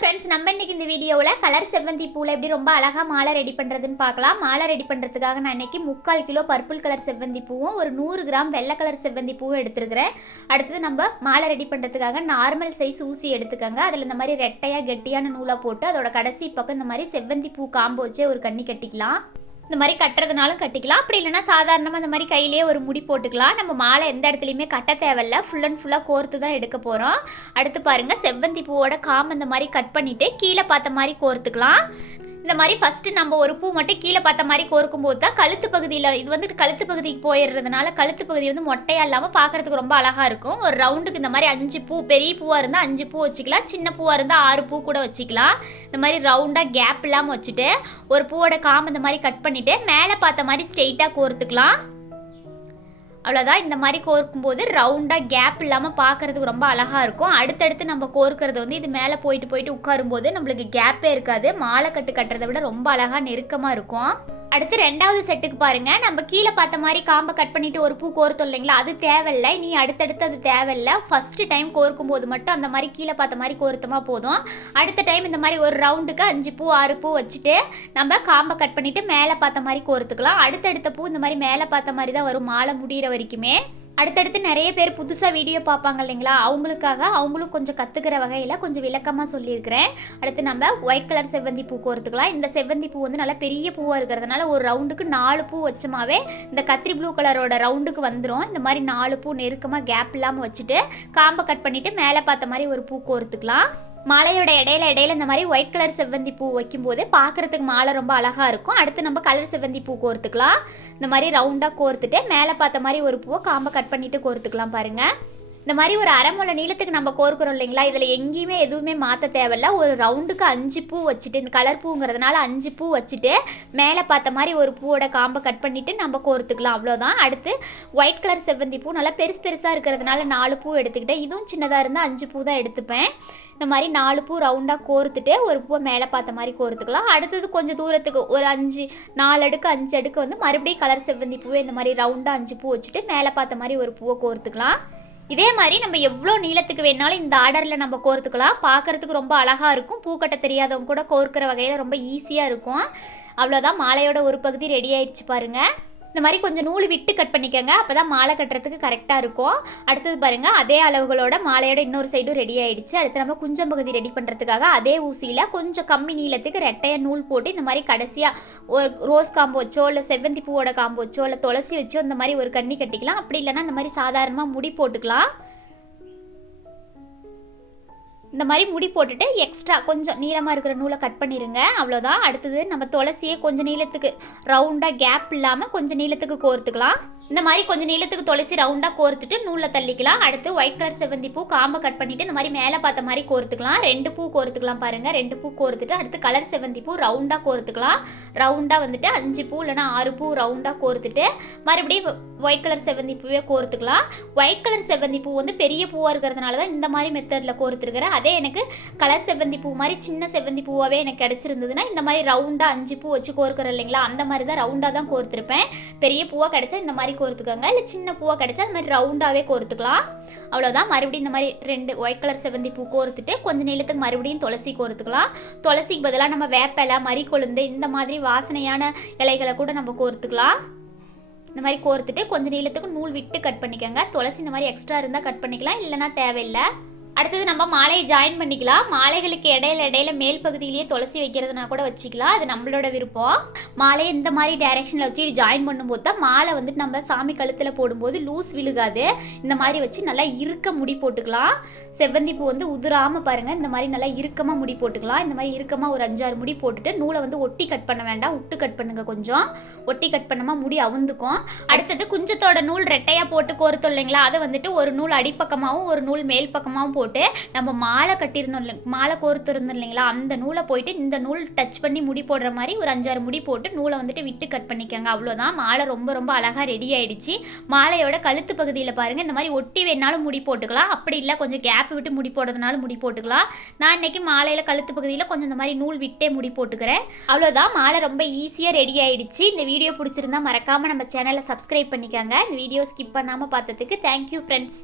Friends, நம்ம இன்னைக்கு இந்த வீடியோவில் கலர் செவ்வந்தி பூவில் எப்படி ரொம்ப அழகாக மாலை ரெடி பண்ணுறதுன்னு பார்க்கலாம். மாலை ரெடி பண்ணுறதுக்காக நான் இன்னைக்கு 3/4 கிலோ பர்பிள் கலர் செவ்வந்தி பூவும் ஒரு 100 கிராம் வெள்ளை கலர் செவ்வந்தி பூவும் எடுத்துருக்கிறேன். அடுத்தது நம்ம மாலை ரெடி பண்ணுறதுக்காக நார்மல் சைஸ் ஊசி எடுத்துக்கோங்க. அதில் இந்த மாதிரி ரெட்டையாக கெட்டியான நூலாக போட்டு அதோட கடைசி பக்கம் இந்த மாதிரி செவ்வந்தி பூ காம்பு வச்சே ஒரு கண்ணி கட்டிக்கலாம். இந்த மாதிரி கட்டுறதுனாலும் கட்டிக்கலாம், அப்படி இல்லைனா சாதாரணமாக இந்த மாதிரி கையிலேயே ஒரு முடி போட்டுக்கலாம். நம்ம மாலை எந்த இடத்துலையுமே கட்ட தேவையில்ல, ஃபுல் அண்ட் ஃபுல்லாக கோர்த்து தான் எடுக்க போகிறோம். அடுத்து பாருங்கள், செவ்வந்தி பூவோட காம்பு இந்த மாதிரி கட் பண்ணிவிட்டு கீழே பார்த்த மாதிரி கோர்த்துக்கலாம். இந்த மாதிரி ஃபஸ்ட்டு நம்ம ஒரு பூ மட்டும் கீழே பார்த்த மாதிரி கோர்க்கும் போது தான் கழுத்து பகுதியில் இது வந்துட்டு கழுத்து பகுதிக்கு போயிடுறதுனால கழுத்து பகுதி வந்து மொட்டையாக இல்லாமல் பார்க்குறதுக்கு ரொம்ப அழகாக இருக்கும். ஒரு ரவுண்டுக்கு இந்த மாதிரி 5 பூ, பெரிய பூவாக இருந்தால் 5 பூ வச்சுக்கலாம், சின்ன பூவாக இருந்தால் 6 பூ கூட வச்சுக்கலாம். இந்த மாதிரி ரவுண்டாக கேப் இல்லாமல் வச்சுட்டு ஒரு பூவோட காம்பு இந்த மாதிரி கட் பண்ணிவிட்டு மேலே பார்த்த மாதிரி ஸ்ட்ரெயிட்டாக கோர்த்துக்கலாம். அவ்வளோதான். இந்த மாதிரி கோர்க்கும்போது ரவுண்டாக கேப் இல்லாமல் பார்க்குறதுக்கு ரொம்ப அழகாக இருக்கும். அடுத்தடுத்து நம்ம கோர்க்கிறது வந்து இது மேலே போயிட்டு உட்காரும்போது நம்மளுக்கு கேப்பே இருக்காது. மாலை கட்டுறதை விட ரொம்ப அழகாக நெருக்கமாக இருக்கும். அடுத்து 2வது செட்டுக்கு பாருங்கள், நம்ம கீழே பார்த்த மாதிரி காம்பை கட் பண்ணிவிட்டு ஒரு பூ கோர்த்தோம் இல்லைங்களா, அது தேவையில்லை. நீ அடுத்தடுத்து அது தேவையில்லை. ஃபஸ்ட்டு டைம் கோர்க்கும் போது மட்டும் அந்த மாதிரி கீழே பார்த்த மாதிரி கோர்த்தமாக போதும். அடுத்த டைம் இந்த மாதிரி ஒரு ரவுண்டுக்கு 5 பூ 6 பூ வச்சுட்டு நம்ம காம்பை கட் பண்ணிவிட்டு மேலே பார்த்த மாதிரி கோர்த்துக்கலாம். அடுத்தடுத்த பூ இந்த மாதிரி மேலே பார்த்த மாதிரி தான் வரும் மாலை முடிகிற வரைக்குமே. அடுத்தடுத்து நிறைய பேர் புதுசாக வீடியோ பார்ப்பாங்க இல்லைங்களா, அவங்களும் கொஞ்சம் கற்றுக்கிற வகையில் கொஞ்சம் விளக்கமாக சொல்லியிருக்கிறேன். அடுத்து நம்ம ஒயிட் கலர் செவ்வந்தி பூ கோர்த்துக்கலாம். இந்த செவ்வந்தி பூ வந்து நல்லா பெரிய பூவாக இருக்கிறதுனால ஒரு ரவுண்டுக்கு 4 பூ வச்சமாவே இந்த கத்திரி ப்ளூ கலரோட ரவுண்டுக்கு வந்துடும். இந்த மாதிரி 4 பூ நெருக்கமாக கேப் இல்லாமல் வச்சுட்டு காம்பை கட் பண்ணிவிட்டு மேலே பார்த்த மாதிரி ஒரு பூ கோர்த்துக்கலாம். மாலையோட இடையில இந்த மாதிரி ஒயிட் கலர் செவ்வந்தி பூ வைக்கும்போது பார்க்குறதுக்கு மாலை ரொம்ப அழகாக இருக்கும். அடுத்து நம்ம கலர் செவ்வந்தி பூ கோர்த்துக்கலாம். இந்த மாதிரி ரவுண்டாக கோர்த்துட்டு மேலே பார்த்த மாதிரி ஒரு பூவை காம்பை கட் பண்ணிவிட்டு கோர்த்துக்கலாம். பாருங்கள், இந்த மாதிரி ஒரு அரை முளை நீளத்துக்கு நம்ம கோர்க்குறோம் இல்லைங்களா, இதில் எங்கேயுமே எதுவுமே மாற்ற தேவையில்ல. ஒரு ரவுண்டுக்கு 5 பூ வச்சுட்டு, இந்த கலர் பூங்கிறதுனால 5 பூ வச்சுட்டு மேலே பார்த்த மாதிரி ஒரு பூவோட காம்பை கட் பண்ணிவிட்டு நம்ம கோர்த்துக்கலாம். அவ்வளோதான். அடுத்து ஒயிட் கலர் செவ்வந்தி பூ நல்லா பெருசாக இருக்கிறதுனால 4 பூ எடுத்துக்கிட்டேன். இதுவும் சின்னதாக இருந்தால் 5 பூ தான் எடுத்துப்பேன். இந்த மாதிரி 4 பூ ரவுண்டாக கோர்த்துட்டு ஒரு பூவை மேலே பார்த்த மாதிரி கோர்த்துக்கலாம். அடுத்தது கொஞ்சம் தூரத்துக்கு ஒரு 4 அடுக்கு 5 அடுக்கு வந்து மறுபடியும் கலர் செவ்வந்தி பூவை இந்த மாதிரி ரவுண்டாக 5 பூ வச்சுட்டு மேலே பார்த்த மாதிரி ஒரு பூவை கோர்த்துக்கலாம். இதே மாதிரி நம்ம எவ்வளோ நீளத்துக்கு வேணாலும் இந்த ஆர்டரில் நம்ம கோர்த்துக்கலாம். பார்க்குறதுக்கு ரொம்ப அழகாக இருக்கும். பூக்கட்ட தெரியாதவங்க கூட கோர்க்கிற வகையில் ரொம்ப ஈஸியாக இருக்கும். அவ்வளோதான், மாலையோட ஒரு பகுதி ரெடி ஆயிடுச்சு பாருங்கள். இந்த மாதிரி கொஞ்சம் நூல் விட்டு கட் பண்ணிக்கோங்க, அப்போ தான் மாலை கட்டுறதுக்கு கரெக்டாக இருக்கும். அடுத்தது பாருங்கள், அதே அளவுகளோட மாலையோட இன்னொரு சைடும் ரெடி ஆகிடுச்சு. அடுத்து நம்ம குஞ்சம் பகுதி ரெடி பண்ணுறதுக்காக அதே ஊசியில் கொஞ்சம் கம்மி நீளத்துக்கு ரெட்டையாக நூல் போட்டு இந்த மாதிரி கடைசியாக ஒரு ரோஸ் காம்பு வச்சோ இல்லை செவ்வந்தி பூவோட காம்பு வச்சோ இல்லை துளசி வச்சோ இந்த மாதிரி ஒரு கண்ணி கட்டிக்கலாம். அப்படி இல்லைன்னா இந்த மாதிரி சாதாரணமாக முடி போட்டுக்கலாம். இந்த மாதிரி முடி போட்டுட்டு எக்ஸ்ட்ரா கொஞ்சம் நீளமாக இருக்கிற நூலை கட் பண்ணிடுங்க. அவ்வளோதான். அடுத்தது நம்ம துளசியே கொஞ்சம் நீளத்துக்கு ரவுண்டாக கேப் இல்லாமல் கொஞ்சம் நீளத்துக்கு கோர்த்துக்கலாம். இந்த மாதிரி கொஞ்சம் நீளத்துக்கு துளசி ரவுண்டாக கோர்த்துட்டு நூலில் தள்ளிக்கலாம். அடுத்து ஒயிட் கலர் செவ்வந்தி பூ காம்பை கட் பண்ணிவிட்டு இந்த மாதிரி மேலே பார்த்த மாதிரி கோர்த்துக்கலாம். 2 பூ கோர்த்துக்கலாம். பாருங்கள், 2 பூ கோர்த்துட்டு அடுத்து கலர் செவ்வந்தி பூ ரவுண்டாக கோர்த்துக்கலாம். ரவுண்டாக வந்துட்டு 5 பூ இல்லைனா 6 பூ ரவுண்டாக கோர்த்துட்டு மறுபடியும் ஒயிட் கலர் செவ்வந்தி பூவே கோர்த்துக்கலாம். ஒயிட் கலர் செவ்வந்தி பூ வந்து பெரிய பூவாக இருக்கிறதுனால தான் இந்த மாதிரி மெத்தடில் கோர்த்துருக்கிறேன். அதே எனக்கு கலர் செவ்வந்தி பூ மாதிரி சின்ன செவ்வந்தி பூவாகவே எனக்கு கிடச்சிருந்ததுன்னா இந்த மாதிரி ரவுண்டாக 5 பூ வச்சு கோர்க்குறோம் இல்லைங்களா, அந்த மாதிரி தான் ரவுண்டாக தான் கோர்த்துருப்பேன். பெரிய பூவாக கிடச்சா இந்த மாதிரி கோர்த்துக்கோங்க, இல்லை சின்ன பூவாக கிடச்சா அந்த மாதிரி ரவுண்டாகவே கோர்த்துக்கலாம். அவ்வளோதான். மறுபடியும் இந்த மாதிரி 2 ஒயிட் கலர் செவ்வந்தி பூ கோர்த்துட்டு கொஞ்சம் நீளத்துக்கு மறுபடியும் துளசி கோர்த்துக்கலாம். துளசிக்கு பதிலாக நம்ம வேப்பிலை, மறிக்கொழுந்து இந்த மாதிரி வாசனையான இலைகளை கூட நம்ம கோர்த்துக்கலாம். இந்த மாதிரி கோர்த்துட்டு கொஞ்சம் நீளத்துக்கு நூல் விட்டு கட் பண்ணிக்கோங்க. துளசி இந்த மாதிரி எக்ஸ்ட்ரா இருந்தால் கட் பண்ணிக்கலாம், இல்லைனா தேவையில்லை. அடுத்தது நம்ம மாலையை ஜாயின் பண்ணிக்கலாம். மாலைகளுக்கு இடையில மேல் பகுதியிலேயே துளசி வைக்கிறதுனா கூட வச்சுக்கலாம், அது நம்மளோட விருப்பம். மாலையை இந்த மாதிரி டைரெக்ஷனில் வச்சு ஜாயின் பண்ணும்போது தான் மாலை வந்துட்டு நம்ம சாமி கழுத்தில் போடும்போது லூஸ் விழுகாது. இந்த மாதிரி வச்சு நல்லா இருக்க முடி போட்டுக்கலாம். செவ்வந்தி பூ வந்து உதிராமல் பாருங்கள், இந்த மாதிரி நல்லா இறுக்கமாக முடி போட்டுக்கலாம். இந்த மாதிரி இறுக்கமாக ஒரு 5-6 முடி போட்டுட்டு நூலை வந்து ஒட்டி கட் பண்ண வேண்டாம், விட்டு கட் பண்ணுங்கள். கொஞ்சம் ஒட்டி கட் பண்ணாமல் முடி அவுந்துக்கும். அடுத்தது குஞ்சத்தோட நூல் ரெட்டையாக போட்டு கோர்த்தோம் இல்லைங்களா, அதை வந்துட்டு ஒரு நூல் அடிப்பக்கமாகவும் ஒரு நூல் மேல் பக்கமாகவும் போட்டு நம்ம மாலை கட்டியிருந்தோம் இல்லை, மாலை கோர்த்துருந்தோம் இல்லைங்களா, அந்த நூலை போயிட்டு இந்த நூல் டச் பண்ணி முடி போடுற மாதிரி ஒரு 5-6 முடி போட்டு நூலை வந்துட்டு விட்டு கட் பண்ணிக்கோங்க. அவ்வளோதான். மாலை ரொம்ப ரொம்ப அழகாக ரெடி ஆகிடுச்சு. மாலையோட கழுத்து பகுதியில் பாருங்கள், இந்த மாதிரி ஒட்டி வேணாலும் முடி போட்டுக்கலாம், அப்படி இல்லை கொஞ்சம் கேப் விட்டு முடி போடுறதுனாலும் முடி போட்டுக்கலாம். நான் இன்றைக்கி மாலையில் கழுத்து பகுதியில் கொஞ்சம் இந்த மாதிரி நூல் விட்டே முடி போட்டுக்கிறேன். அவ்வளோதான். மாலை ரொம்ப ஈஸியாக ரெடி ஆகிடுச்சு. இந்த வீடியோ பிடிச்சிருந்தா மறக்காமல் நம்ம சேனலை சப்ஸ்கிரைப் பண்ணிக்கோங்க. இந்த வீடியோ ஸ்கிப் பண்ணாமல் பார்த்ததுக்கு தேங்க்யூ ஃப்ரெண்ட்ஸ்.